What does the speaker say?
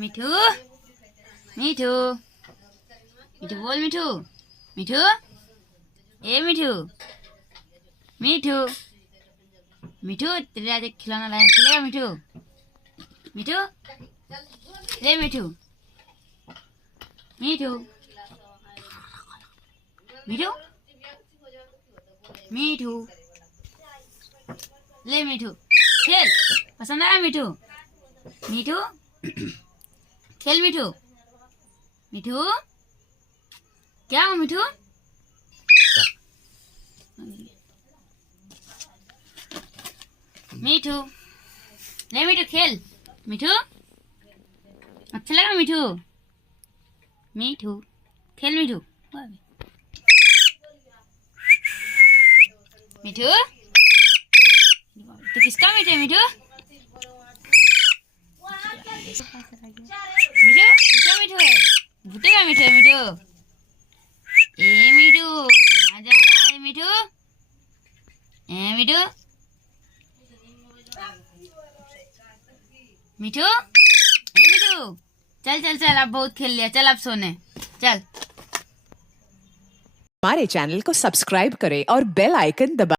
मिठू मिठू मिठू बोल मिठू मिठू ए मिठू मिठू मिठू तेरे आज एक खिलौना लाया खेलेगा मिठू मिठू ले मिठू मिठू मिठू मिठू ले मिठू खेल पसंद आया मिठू मिठू खेल मिठू मिठू क्या हो मिठू मिठू ले मिठू खेल मिठू अच्छा लगा मिठू मिठू खेल मिठू मिठू तो किसका मीठू है मिठू मिठू किसका मिठू है भुट्टे का मिठू है मिठू ए मिठू कहाँ जा रहा है मिठू ए मिठू मिठू ए मिठू चल चल चल अब बहुत खेल लिया चल अब सोने चल। हमारे चैनल को सब्सक्राइब करें और बेल आइकन दबा